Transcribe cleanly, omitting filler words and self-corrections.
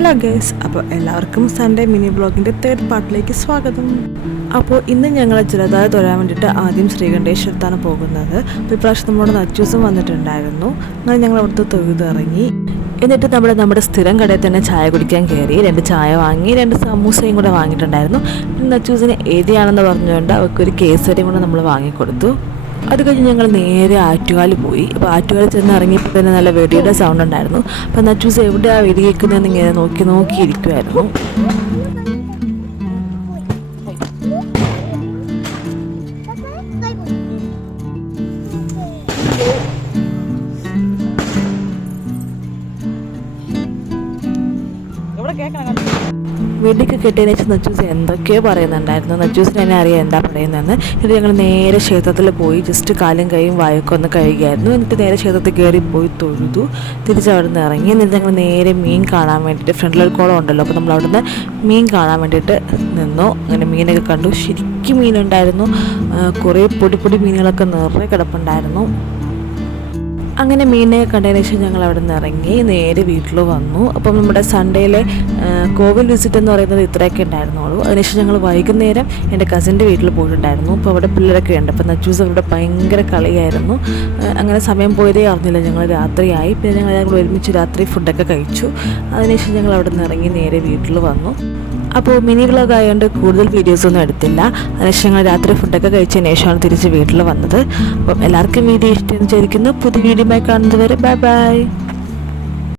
Hello guys, അപ്പോൾ എല്ലാവർക്കും Sunday mini വ്ളോഗിൻ്റെ third പാർട്ടിലേക്ക് സ്വാഗതം. അപ്പോൾ ഇന്ന് ഞങ്ങൾ ജലധാര തൊഴാൻ വേണ്ടിയിട്ട് ആദ്യം ശ്രീകണ്ഠേശ്വരത്താണ് പോകുന്നത്. അപ്പോൾ ഇപ്രാവശ്യം നമ്മുടെ നച്ചൂസും വന്നിട്ടുണ്ടായിരുന്നു. അങ്ങനെ ഞങ്ങൾ അവിടുത്തെ തൊഴുതിറങ്ങി. എന്നിട്ട് നമ്മുടെ സ്ഥിരം കടയിൽ തന്നെ ചായ കുടിക്കാൻ കയറി. 2 ചായ വാങ്ങി, 2 സമൂസയും കൂടെ വാങ്ങിയിട്ടുണ്ടായിരുന്നു. പിന്നെ നച്ചൂസിന് ഏതിയാണെന്ന് പറഞ്ഞുകൊണ്ട് അവർക്കൊരു കേസരിയും കൂടെ നമ്മൾ വാങ്ങിക്കൊടുത്തു. അത് കഴിഞ്ഞ് ഞങ്ങൾ നേരെ ആറ്റുകാൽ പോയി. അപ്പോൾ ആറ്റുകാൽ ചെന്ന് ഇറങ്ങിയപ്പോൾ തന്നെ നല്ല വെടിയുടെ സൗണ്ട് ഉണ്ടായിരുന്നു. അപ്പോൾ നച്ചൂസ് എവിടെയാണ് വെടി കേൾക്കുന്നതെന്ന് ഇങ്ങനെ നോക്കിയിരിക്കുമായിരുന്നു. വെടിയൊക്കെ കെട്ടിയതിന് ശേഷം നച്ചൂസ് എന്തൊക്കെയോ പറയുന്നുണ്ടായിരുന്നു. നച്ചൂസിന് തന്നെ അറിയാം എന്താ പറയുന്നതെന്ന്. എന്നിട്ട് ഞങ്ങൾ നേരെ ക്ഷേത്രത്തിൽ പോയി ജസ്റ്റ് കാലും കൈയും വായൊക്കെ ഒന്ന് കഴുകിയായിരുന്നു. എന്നിട്ട് നേരെ ക്ഷേത്രത്തിൽ കയറി പോയി തൊഴുതു. തിരിച്ചവിടെ നിന്ന് ഇറങ്ങി. എന്നിട്ട് ഞങ്ങൾ നേരെ മീൻ കാണാൻ വേണ്ടിയിട്ട്, ഫ്രണ്ടിലൊരു കുളം ഉണ്ടല്ലോ, അപ്പോൾ നമ്മൾ അവിടെ നിന്ന് മീൻ കാണാൻ വേണ്ടിയിട്ട് നിന്നു. അങ്ങനെ മീനൊക്കെ കണ്ടു. ശരിക്കും മീനുണ്ടായിരുന്നു. കുറേ പൊടി മീനുകളൊക്കെ നിറയെ കിടപ്പുണ്ടായിരുന്നു. അങ്ങനെ മീനെ കണ്ടതിന് ശേഷം ഞങ്ങൾ അവിടെ നിന്ന് ഇറങ്ങി നേരെ വീട്ടിൽ വന്നു. അപ്പം നമ്മുടെ സൺഡേയിലെ കോവിൽ വിസിറ്റ് എന്ന് പറയുന്നത് ഇത്രയൊക്കെ ഉണ്ടായിരുന്നുള്ളൂ. അതിനുശേഷം ഞങ്ങൾ വൈകുന്നേരം എൻ്റെ കസിൻ്റെ വീട്ടിൽ പോയിട്ടുണ്ടായിരുന്നു. അപ്പോൾ അവിടെ പിള്ളേരൊക്കെ ഉണ്ട്. അപ്പോൾ നച്ചൂസ് അവിടെ ഭയങ്കര കളിയായിരുന്നു. അങ്ങനെ സമയം പോയതേ അറിഞ്ഞില്ല. ഞങ്ങൾ രാത്രിയായി. പിന്നെ ഞങ്ങൾ ഒരുമിച്ച് രാത്രി ഫുഡൊക്കെ കഴിച്ചു. അതിനുശേഷം ഞങ്ങൾ അവിടെ നിന്ന് ഇറങ്ങി നേരെ വീട്ടിൽ വന്നു. അപ്പോൾ മിനി വ്ളോഗ് ആയതുകൊണ്ട് കൂടുതൽ വീഡിയോസൊന്നും എടുത്തില്ല. അതിനുശേഷം ഞങ്ങൾ രാത്രി ഫുഡൊക്കെ കഴിച്ചതിന് ശേഷമാണ് തിരിച്ച് വീട്ടിൽ വന്നത്. അപ്പം എല്ലാവർക്കും വീഡിയോ ഇഷ്ടമെന്ന് വിചാരിക്കുന്നു. പുതിയ വീഡിയോയുമായി കാണുന്നത് വരെ ബൈ ബൈ.